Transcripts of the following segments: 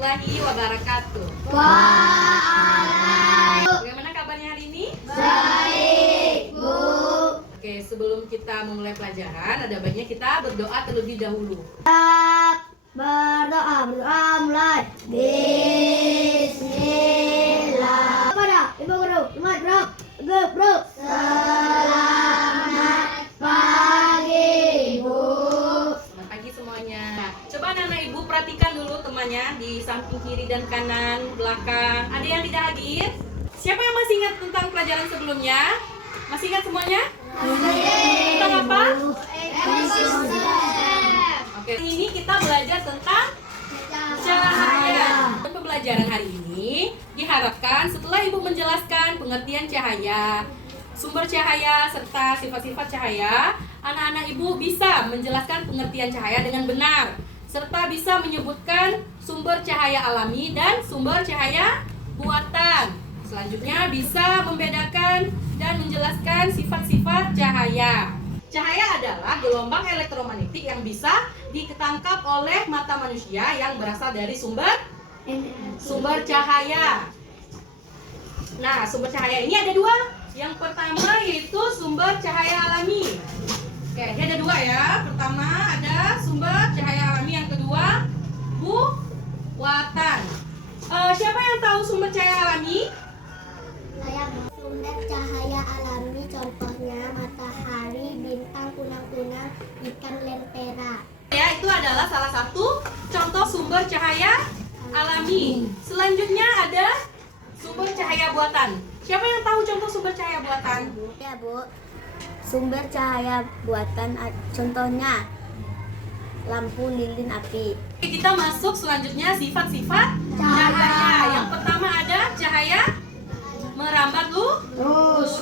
warahmatullahi wabarakatuh. Waalaikumsalam. Bagaimana kabarnya hari ini? Baik, Bu. Oke, sebelum kita memulai pelajaran, ada baiknya kita berdoa terlebih dahulu. Berdoa mulai. Bismillah. Pada Ibu Guru, selamat bro. Selamat pagi, Bu. Selamat pagi semuanya. Coba anak-anak ibu perhatikan dulu temannya di samping kiri dan kanan, belakang. Ada yang tidak hadir? Siapa yang masih ingat tentang pelajaran sebelumnya? Masih ingat semuanya? Tentang apa? Oke, ini kita belajar tentang cahaya. Pembelajaran hari ini diharapkan setelah ibu menjelaskan pengertian cahaya, sumber cahaya, serta sifat-sifat cahaya, anak-anak ibu bisa menjelaskan pengertian cahaya dengan benar, serta bisa menyebutkan sumber cahaya alami dan sumber cahaya buatan. Selanjutnya bisa membedakan dan menjelaskan sifat-sifat cahaya. Cahaya adalah gelombang elektromagnetik yang bisa ditangkap oleh mata manusia yang berasal dari sumber cahaya. Nah, sumber cahaya ini ada dua. Yang pertama yaitu sumber cahaya alami. Oke, ini ada dua ya. Pertama ada sumber cahaya alami, yang kedua buatan. Siapa yang tahu sumber cahaya alami? Sumber cahaya alami contohnya matahari, bintang, kunang-kunang, ikan lentera. Ya, itu adalah salah satu contoh sumber cahaya alami. Selanjutnya ada sumber cahaya buatan. Siapa yang tahu contoh sumber cahaya buatan? Ya, Bu. Sumber cahaya buatan contohnya lampu lilin api. Kita masuk selanjutnya sifat-sifat cahaya. Yang pertama ada cahaya merambat lurus.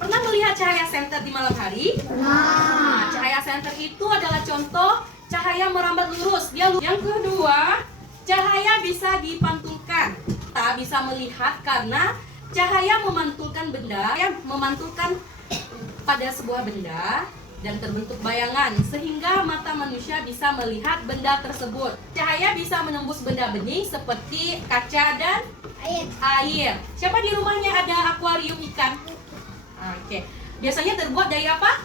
Pernah melihat cahaya senter di malam hari? Nah, cahaya senter itu adalah contoh cahaya merambat lurus. Yang kedua, cahaya bisa dipantulkan. Kita bisa melihat karena cahaya memantulkan benda, memantulkan pada sebuah benda dan terbentuk bayangan sehingga mata manusia bisa melihat benda tersebut. Cahaya bisa menembus benda bening seperti kaca dan air. Siapa di rumahnya ada akuarium ikan? Oke. Biasanya terbuat dari apa?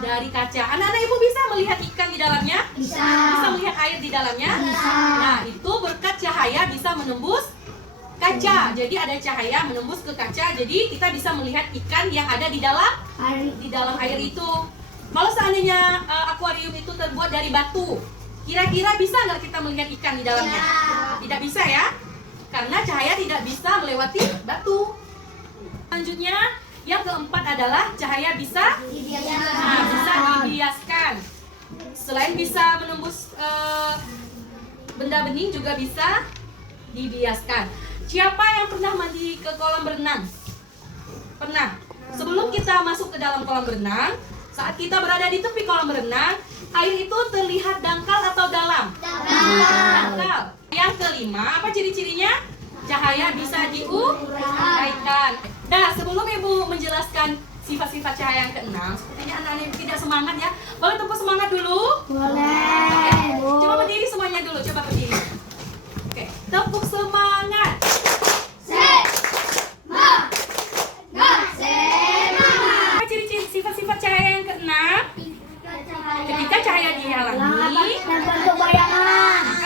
Dari kaca. Anak-anak ibu bisa melihat ikan di dalamnya? Bisa melihat air di dalamnya? Nah, itu berkat cahaya bisa menembus kaca. Jadi ada cahaya menembus ke kaca. Jadi kita bisa melihat ikan yang ada di dalam air itu. Kalau seandainya akuarium itu terbuat dari batu, kira-kira bisa nggak kita melihat ikan di dalamnya? Tidak bisa ya, karena cahaya tidak bisa melewati batu. Selanjutnya, yang keempat adalah cahaya bisa dibiaskan. Selain bisa menembus benda bening, juga bisa dibiaskan. Siapa yang pernah mandi ke kolam berenang? Pernah. Sebelum kita masuk ke dalam kolam berenang, saat kita berada di tepi kolam berenang, air itu terlihat dangkal atau dalam? Dangkal. Yang kelima, apa ciri-cirinya? Cahaya bisa diuraikan. Nah, sebelum ibu menjelaskan sifat-sifat cahaya yang keenam, sepertinya anak-anak ibu tidak semangat ya. Boleh tepuk semangat dulu? Boleh. Oke. Coba berdiri semuanya dulu, coba berdiri. Oke, tepuk semangat. Apa ciri-ciri sifat-sifat cahaya yang keenam? Ketika cahaya dihalangi, maka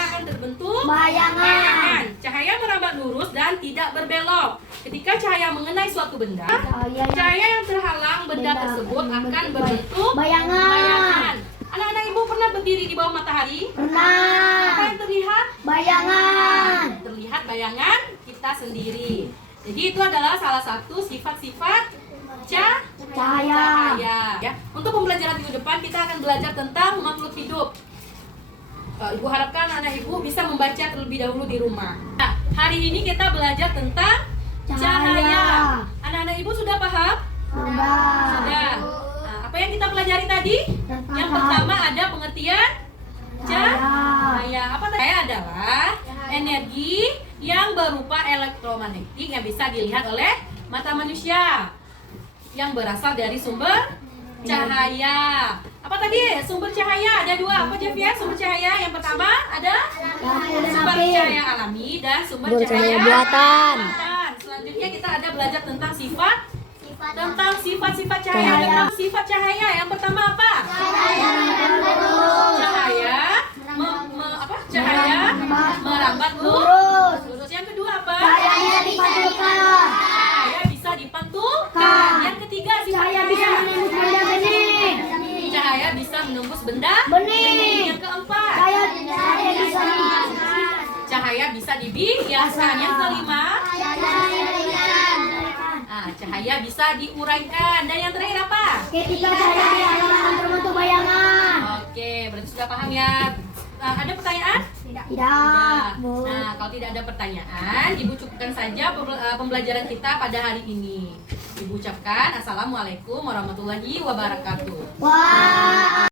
akan terbentuk bayangan. Cahaya merambat lurus dan tidak berbelok. Ketika cahaya mengenai suatu benda, cahaya yang terhalang benda tersebut akan berbentuk bayangan. Anak-anak ibu pernah berdiri di bawah matahari? Pernah. Apa yang terlihat? Bayangan. Terlihat bayangan kita sendiri. Jadi itu adalah salah satu sifat-sifat cahaya. Ya. Untuk pembelajaran minggu depan kita akan belajar tentang makhluk hidup. Ibu harapkan anak ibu bisa membaca terlebih dahulu di rumah. Nah, hari ini kita belajar tentang cahaya. Anak-anak ibu sudah paham? Sudah. Nah, apa yang kita pelajari tadi? Yang pertama ada pengertian cahaya. Apa cahaya adalah energi yang berupa elektromagnetik yang bisa dilihat oleh mata manusia, yang berasal dari sumber cahaya. Apa tadi? Sumber cahaya ada dua. Apa Jeff ya? Sumber cahaya yang pertama ada sumber cahaya alami dan sumber cahaya buatan. Selanjutnya kita ada belajar tentang sifat-sifat cahaya. Tentang sifat cahaya. Yang pertama apa? Cahaya merambat lurus. Yang kedua apa? Cahaya dipantulkan. Cahaya bisa dipantulkan. Yang ketiga Cahaya bisa menembus benda bening. Cahaya bisa menembus benda Bening. Yang keempat, Cahaya bisa dibiaskan. Yang kelima, cahaya bisa diuraikan. Dan yang terakhir apa? ketika cahaya akan terbentuk bayangan. Oke, berarti sudah paham ya. Ada pertanyaan? Tidak. Bu. Nah, kalau tidak ada pertanyaan, Ibu cukupkan saja pembelajaran kita pada hari ini. Ibu ucapkan Assalamualaikum warahmatullahi wabarakatuh. Wah.